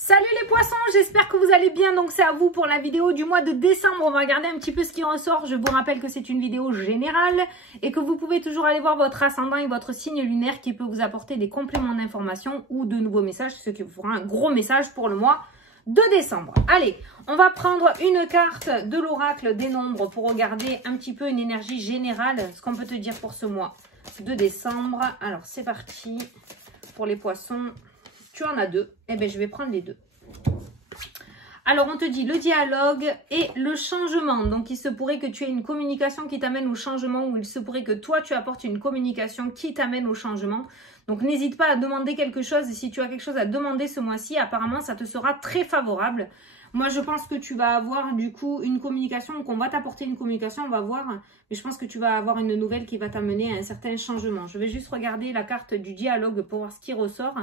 Salut les poissons, j'espère que vous allez bien. Donc c'est à vous pour la vidéo du mois de décembre. On va regarder un petit peu ce qui ressort. Je vous rappelle que c'est une vidéo générale et que vous pouvez toujours aller voir votre ascendant et votre signe lunaire qui peut vous apporter des compléments d'information ou de nouveaux messages, ce qui vous fera un gros message pour le mois de décembre. Allez, on va prendre une carte de l'oracle des nombres pour regarder un petit peu une énergie générale, ce qu'on peut te dire pour ce mois de décembre. Alors c'est parti pour les poissons. Tu en as deux, eh bien je vais prendre les deux. Alors on te dit le dialogue et le changement. Donc il se pourrait que tu aies une communication qui t'amène au changement ou il se pourrait que toi tu apportes une communication qui t'amène au changement. Donc n'hésite pas à demander quelque chose et si tu as quelque chose à demander ce mois-ci, apparemment ça te sera très favorable. Moi je pense que tu vas avoir du coup une communication, qu'on va t'apporter une communication, on va voir. Mais je pense que tu vas avoir une nouvelle qui va t'amener à un certain changement. Je vais juste regarder la carte du dialogue pour voir ce qui ressort.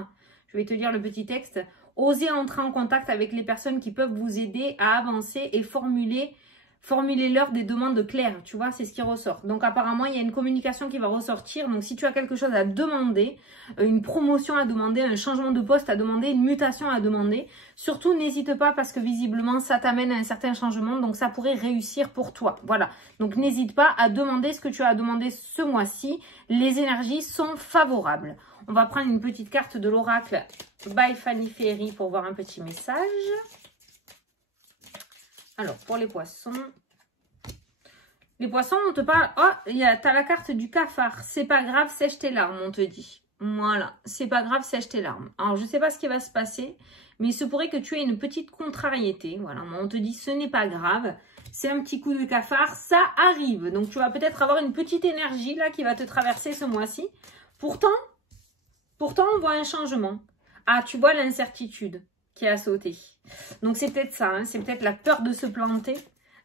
Je vais te lire le petit texte. Osez entrer en contact avec les personnes qui peuvent vous aider à avancer et formulez-leur des demandes claires. Tu vois, c'est ce qui ressort. Donc apparemment, il y a une communication qui va ressortir. Donc si tu as quelque chose à demander, une promotion à demander, un changement de poste à demander, une mutation à demander, surtout n'hésite pas parce que visiblement, ça t'amène à un certain changement. Donc ça pourrait réussir pour toi. Voilà. Donc n'hésite pas à demander ce que tu as à demander ce mois-ci. Les énergies sont favorables. On va prendre une petite carte de l'oracle by Fanny Ferry pour voir un petit message. Alors, pour les poissons, on te parle... Oh, t'as la carte du cafard. C'est pas grave, sèche tes larmes, on te dit. Voilà, c'est pas grave, sèche tes larmes. Alors, je ne sais pas ce qui va se passer, mais il se pourrait que tu aies une petite contrariété. Voilà, on te dit ce n'est pas grave. C'est un petit coup de cafard, ça arrive. Donc, tu vas peut-être avoir une petite énergie là qui va te traverser ce mois-ci. Pourtant, on voit un changement. Ah, tu vois l'incertitude qui a sauté. Donc, c'est peut-être ça. Hein, c'est peut-être la peur de se planter.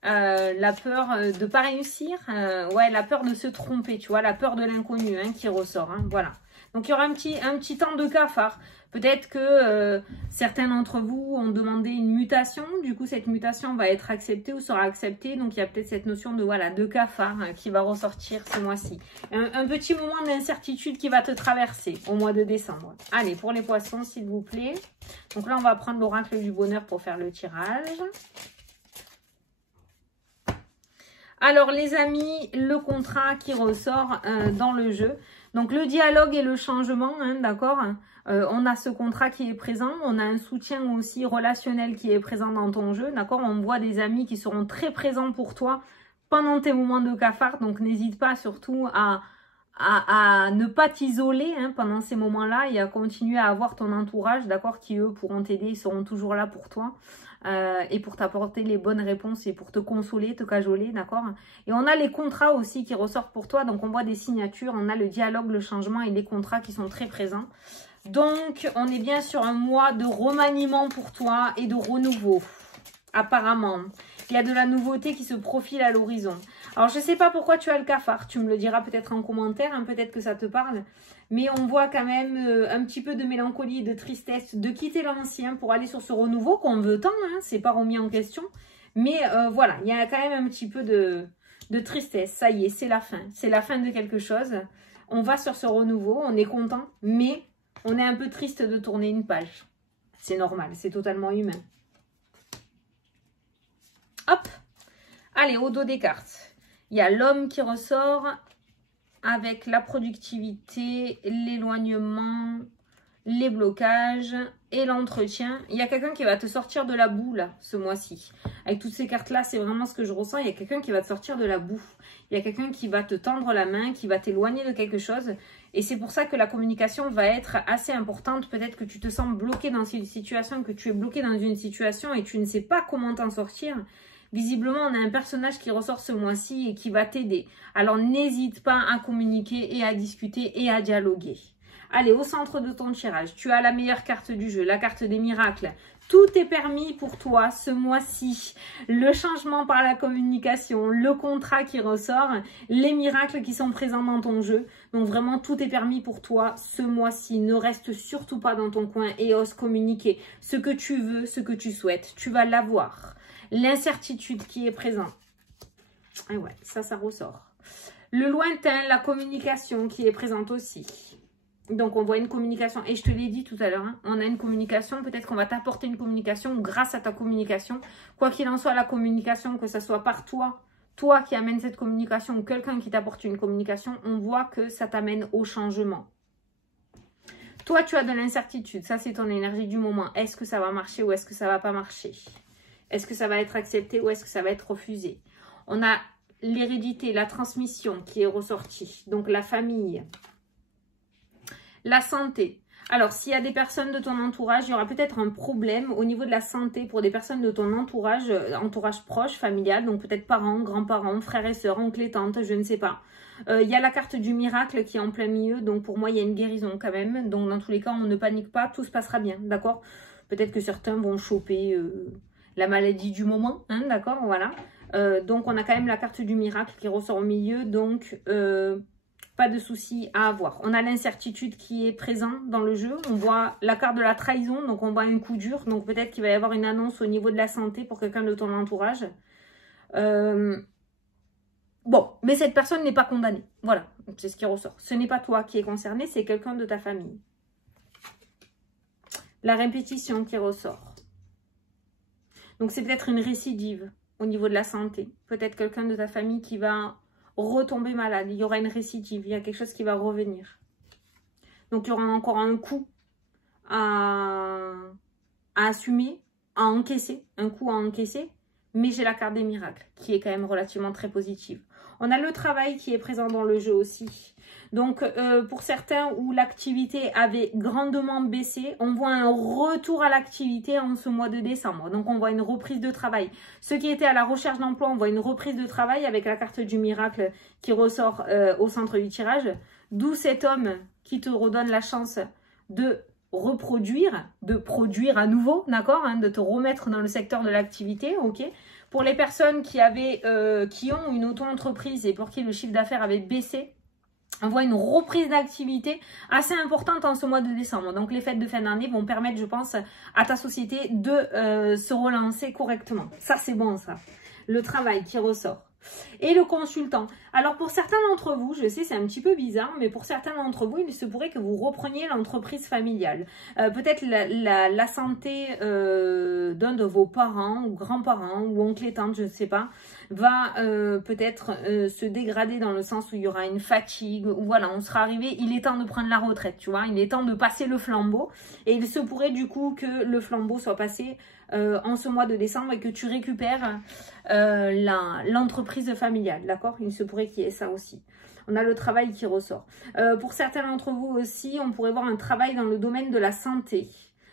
La peur de ne pas réussir. Ouais, la peur de se tromper. Tu vois, la peur de l'inconnu hein, qui ressort. Hein, voilà. Donc, il y aura un petit temps de cafard. Peut-être que certains d'entre vous ont demandé une mutation. Du coup, cette mutation va être acceptée ou sera acceptée. Donc, il y a peut-être cette notion de, voilà, de cafard qui va ressortir ce mois-ci. Un petit moment d'incertitude qui va te traverser au mois de décembre. Allez, pour les poissons, s'il vous plaît. Donc là, on va prendre l'oracle du bonheur pour faire le tirage. Alors, les amis, le contrat qui ressort dans le jeu. Donc, le dialogue et le changement, hein, d'accord. On a ce contrat qui est présent. On a un soutien aussi relationnel qui est présent dans ton jeu, d'accord. On voit des amis qui seront très présents pour toi pendant tes moments de cafard. Donc, n'hésite pas surtout à ne pas t'isoler hein, pendant ces moments-là et à continuer à avoir ton entourage, d'accord, qui eux pourront t'aider, ils seront toujours là pour toi. Et pour t'apporter les bonnes réponses et pour te consoler, te cajoler, d'accord. Et on a les contrats aussi qui ressortent pour toi, donc on voit des signatures, on a le dialogue, le changement et les contrats qui sont très présents. Donc on est bien sur un mois de remaniement pour toi et de renouveau, apparemment. Il y a de la nouveauté qui se profile à l'horizon. Alors, je ne sais pas pourquoi tu as le cafard. Tu me le diras peut-être en commentaire. Hein, peut-être que ça te parle. Mais on voit quand même un petit peu de mélancolie, de tristesse, de quitter l'ancien pour aller sur ce renouveau qu'on veut tant. Hein, c'est pas remis en question. Mais voilà, il y a quand même un petit peu de tristesse. Ça y est, c'est la fin. C'est la fin de quelque chose. On va sur ce renouveau. On est content. Mais on est un peu triste de tourner une page. C'est normal. C'est totalement humain. Hop, allez, au dos des cartes, il y a l'homme qui ressort avec la productivité, l'éloignement, les blocages et l'entretien. Il y a quelqu'un qui va te sortir de la boue, là, ce mois-ci. Avec toutes ces cartes-là, c'est vraiment ce que je ressens. Il y a quelqu'un qui va te sortir de la boue. Il y a quelqu'un qui va te tendre la main, qui va t'éloigner de quelque chose. Et c'est pour ça que la communication va être assez importante. Peut-être que tu te sens bloqué dans une situation, que tu es bloqué dans une situation et tu ne sais pas comment t'en sortir. Visiblement, on a un personnage qui ressort ce mois-ci et qui va t'aider. Alors, n'hésite pas à communiquer et à discuter et à dialoguer. Allez, au centre de ton tirage, tu as la meilleure carte du jeu, la carte des miracles. Tout est permis pour toi ce mois-ci. Le changement par la communication, le contrat qui ressort, les miracles qui sont présents dans ton jeu. Donc, vraiment, tout est permis pour toi ce mois-ci. Ne reste surtout pas dans ton coin et ose communiquer. Ce que tu veux, ce que tu souhaites, tu vas l'avoir. L'incertitude qui est présente. Et ouais, ça ressort. Le lointain, la communication qui est présente aussi. Donc, on voit une communication. Et je te l'ai dit tout à l'heure, hein, on a une communication. Peut-être qu'on va t'apporter une communication grâce à ta communication. Quoi qu'il en soit, la communication, que ce soit par toi qui amène cette communication ou quelqu'un qui t'apporte une communication, on voit que ça t'amène au changement. Toi, tu as de l'incertitude. Ça, c'est ton énergie du moment. Est-ce que ça va marcher ou est-ce que ça va pas marcher? Est-ce que ça va être accepté ou est-ce que ça va être refusé? On a l'hérédité, la transmission qui est ressortie. Donc, la famille. La santé. Alors, s'il y a des personnes de ton entourage, il y aura peut-être un problème au niveau de la santé pour des personnes de ton entourage, entourage proche, familial, donc peut-être parents, grands-parents, frères et sœurs, oncles et tantes, je ne sais pas. Il y a la carte du miracle qui est en plein milieu, donc pour moi, il y a une guérison quand même. Donc, dans tous les cas, on ne panique pas, tout se passera bien, d'accord? Peut-être que certains vont choper la maladie du moment, hein, d'accord? Voilà. Donc, on a quand même la carte du miracle qui ressort au milieu, donc... pas de souci à avoir. On a l'incertitude qui est présente dans le jeu. On voit la carte de la trahison, donc on voit un coup dur. Donc peut-être qu'il va y avoir une annonce au niveau de la santé pour quelqu'un de ton entourage. Bon, mais cette personne n'est pas condamnée. Voilà, c'est ce qui ressort. Ce n'est pas toi qui es concerné, c'est quelqu'un de ta famille. La répétition qui ressort. Donc c'est peut-être une récidive au niveau de la santé. Peut-être quelqu'un de ta famille qui va... retomber malade, il y aura une récidive, il y a quelque chose qui va revenir. Donc, il y aura encore un coup à assumer, à encaisser, un coup à encaisser, mais j'ai la carte des miracles qui est quand même relativement très positive. On a le travail qui est présent dans le jeu aussi. Donc, pour certains où l'activité avait grandement baissé, on voit un retour à l'activité en ce mois de décembre. Donc, on voit une reprise de travail. Ceux qui étaient à la recherche d'emploi, on voit une reprise de travail avec la carte du miracle qui ressort au centre du tirage. D'où cet homme qui te redonne la chance de reproduire, de produire à nouveau, d'accord, hein, de te remettre dans le secteur de l'activité, ok. Pour les personnes qui ont une auto-entreprise et pour qui le chiffre d'affaires avait baissé, on voit une reprise d'activité assez importante en ce mois de décembre. Donc, les fêtes de fin d'année vont permettre, je pense, à ta société de se relancer correctement. Ça, c'est bon, ça. Le travail qui ressort. Et le consultant. Alors, pour certains d'entre vous, je sais, c'est un petit peu bizarre, mais pour certains d'entre vous, il se pourrait que vous repreniez l'entreprise familiale. Peut-être la santé d'un de vos parents ou grands-parents ou oncles et tantes, je ne sais pas, va peut-être se dégrader dans le sens où il y aura une fatigue, ou voilà, on sera arrivé, il est temps de prendre la retraite, tu vois, il est temps de passer le flambeau, et il se pourrait du coup que le flambeau soit passé en ce mois de décembre et que tu récupères l'entreprise familiale, d'accord? Il se pourrait qu'il y ait ça aussi. On a le travail qui ressort. Pour certains d'entre vous aussi, on pourrait voir un travail dans le domaine de la santé.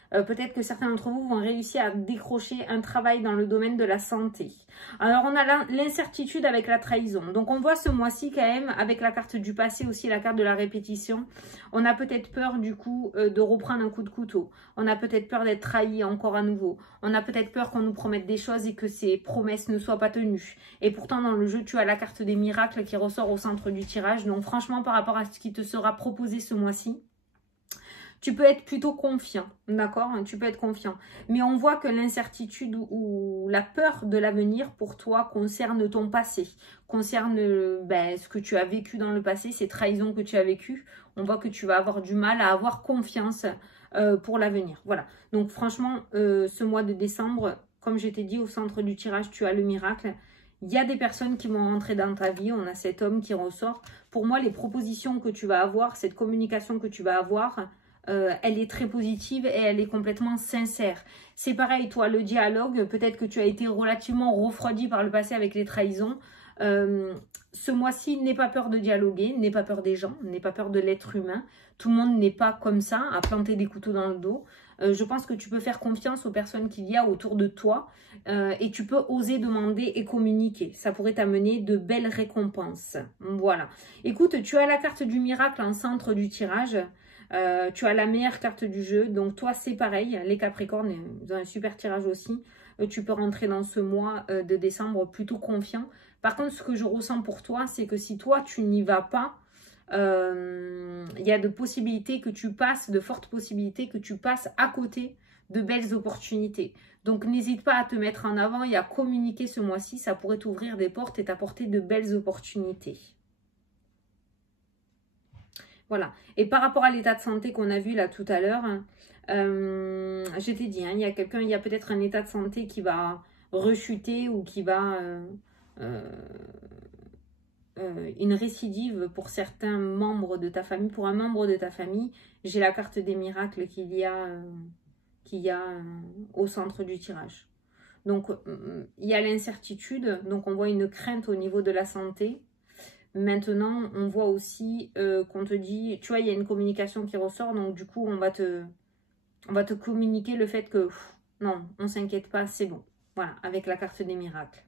Peut-être que certains d'entre vous vont réussir à décrocher un travail dans le domaine de la santé. Alors, on a l'incertitude avec la trahison. Donc, on voit ce mois-ci quand même, avec la carte du passé aussi, la carte de la répétition. On a peut-être peur du coup de reprendre un coup de couteau. On a peut-être peur d'être trahi encore à nouveau. On a peut-être peur qu'on nous promette des choses et que ces promesses ne soient pas tenues. Et pourtant, dans le jeu, tu as la carte des miracles qui ressort au centre du tirage. Donc, franchement, par rapport à ce qui te sera proposé ce mois-ci, tu peux être plutôt confiant, d'accord? Tu peux être confiant. Mais on voit que l'incertitude ou la peur de l'avenir pour toi concerne ton passé, concerne ce que tu as vécu dans le passé, ces trahisons que tu as vécues. On voit que tu vas avoir du mal à avoir confiance pour l'avenir. Voilà. Donc franchement, ce mois de décembre, comme je t'ai dit, au centre du tirage, tu as le miracle. Il y a des personnes qui vont rentrer dans ta vie. On a cet homme qui ressort. Pour moi, les propositions que tu vas avoir, cette communication que tu vas avoir... elle est très positive et elle est complètement sincère. C'est pareil, toi, le dialogue, peut-être que tu as été relativement refroidi par le passé avec les trahisons. Ce mois-ci, n'aie pas peur de dialoguer, n'aie pas peur des gens, n'aie pas peur de l'être humain. Tout le monde n'est pas comme ça, à planter des couteaux dans le dos. Je pense que tu peux faire confiance aux personnes qu'il y a autour de toi et tu peux oser demander et communiquer. Ça pourrait t'amener de belles récompenses. Voilà. Écoute, tu as la carte du miracle en centre du tirage. Tu as la meilleure carte du jeu, donc toi c'est pareil, les Capricornes, ils ont un super tirage aussi, tu peux rentrer dans ce mois de décembre plutôt confiant. Par contre, ce que je ressens pour toi, c'est que si toi tu n'y vas pas, il y a de possibilités que tu passes, de fortes possibilités que tu passes à côté de belles opportunités. Donc n'hésite pas à te mettre en avant et à communiquer ce mois-ci, ça pourrait t'ouvrir des portes et t'apporter de belles opportunités. Voilà. Et par rapport à l'état de santé qu'on a vu là tout à l'heure, je t'ai dit, hein, il y a peut-être un état de santé qui va rechuter ou qui va... une récidive pour certains membres de ta famille. Pour un membre de ta famille, j'ai la carte des miracles qu'il y a au centre du tirage. Donc, il y a l'incertitude, donc on voit une crainte au niveau de la santé. Maintenant, on voit aussi qu'on te dit, tu vois, il y a une communication qui ressort, donc du coup, on va te communiquer le fait que, non, on s'inquiète pas, c'est bon. Voilà, avec la carte des miracles.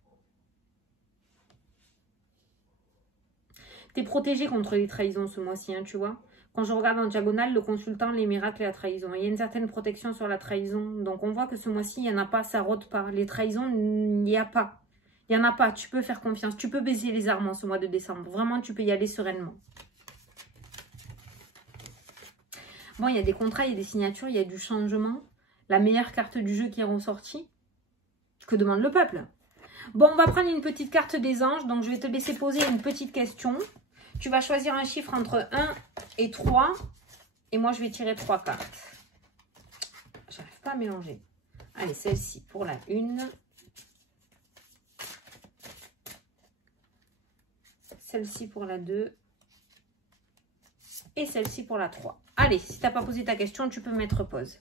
Tu es protégé contre les trahisons ce mois-ci, hein, tu vois. Quand je regarde en diagonale, le consultant, les miracles et la trahison. Il y a une certaine protection sur la trahison. Donc, on voit que ce mois-ci, il n'y en a pas, ça rôde pas. Les trahisons, il n'y a pas. Il n'y en a pas. Tu peux faire confiance. Tu peux baiser les armes en ce mois de décembre. Vraiment, tu peux y aller sereinement. Bon, il y a des contrats, il y a des signatures, il y a du changement. La meilleure carte du jeu qui est ressortie. Que demande le peuple? Bon, on va prendre une petite carte des anges. Donc, je vais te laisser poser une petite question. Tu vas choisir un chiffre entre 1 et 3. Et moi, je vais tirer 3 cartes. J'arrive pas à mélanger. Allez, celle-ci pour la 1. Celle-ci pour la 2. Et celle-ci pour la 3. Allez, si tu n'as pas posé ta question, tu peux mettre pause.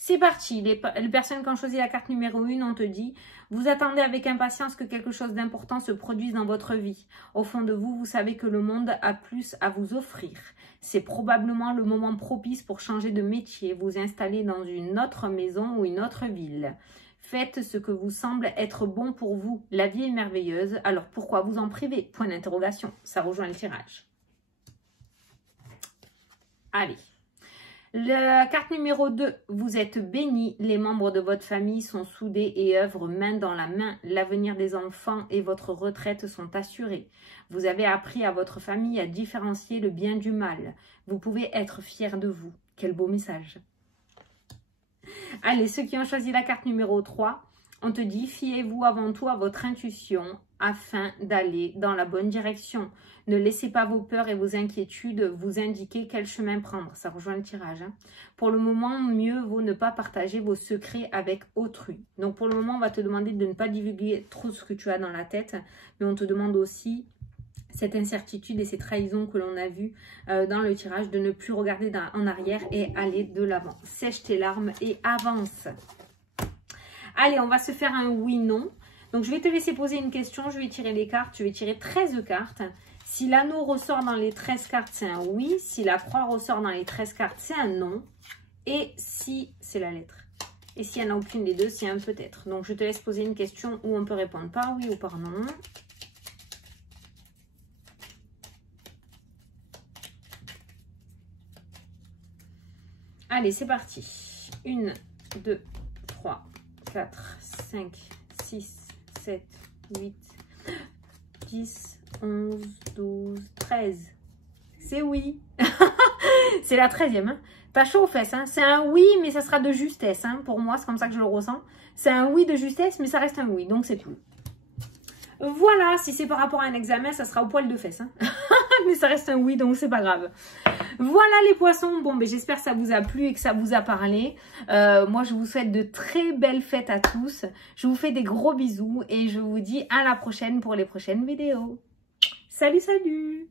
C'est parti, les personnes qui ont choisi la carte numéro 1, on te dit, vous attendez avec impatience que quelque chose d'important se produise dans votre vie. Au fond de vous, vous savez que le monde a plus à vous offrir. C'est probablement le moment propice pour changer de métier, vous installer dans une autre maison ou une autre ville. Faites ce que vous semble être bon pour vous. La vie est merveilleuse, alors pourquoi vous en priver? Point d'interrogation, ça rejoint le tirage. Allez. La carte numéro 2, vous êtes bénis, les membres de votre famille sont soudés et œuvrent main dans la main. L'avenir des enfants et votre retraite sont assurés. Vous avez appris à votre famille à différencier le bien du mal. Vous pouvez être fiers de vous. Quel beau message. Allez, ceux qui ont choisi la carte numéro 3, on te dit, fiez-vous avant tout à votre intuition afin d'aller dans la bonne direction. Ne laissez pas vos peurs et vos inquiétudes vous indiquer quel chemin prendre. Ça rejoint le tirage. Hein. Pour le moment, mieux vaut ne pas partager vos secrets avec autrui. Donc pour le moment, on va te demander de ne pas divulguer trop ce que tu as dans la tête. Mais on te demande aussi cette incertitude et ces trahisons que l'on a vues dans le tirage, de ne plus regarder en arrière et aller de l'avant. Sèche tes larmes et avance. Allez, on va se faire un oui-non. Donc, je vais te laisser poser une question. Je vais tirer les cartes. Je vais tirer 13 cartes. Si l'anneau ressort dans les 13 cartes, c'est un oui. Si la croix ressort dans les 13 cartes, c'est un non. Et si c'est la lettre. Et s'il n'y en a aucune des deux, c'est un peut-être. Donc, je te laisse poser une question où on peut répondre par oui ou par non. Allez, c'est parti. 1, 2, 3, 4, 5, 6, 7, 8, 10, 11, 12, 13. C'est oui. C'est la 13e. Hein. T'as chaud aux fesses. Hein. C'est un oui, mais ça sera de justesse. Hein. Pour moi, c'est comme ça que je le ressens. C'est un oui de justesse, mais ça reste un oui. Donc, c'est tout. Voilà, si c'est par rapport à un examen, ça sera au poil de fesses. Hein. Mais ça reste un oui, donc c'est pas grave. Voilà les poissons. Bon, ben, j'espère que ça vous a plu et que ça vous a parlé. Moi, je vous souhaite de très belles fêtes à tous. Je vous fais des gros bisous et je vous dis à la prochaine pour les prochaines vidéos. Salut, salut!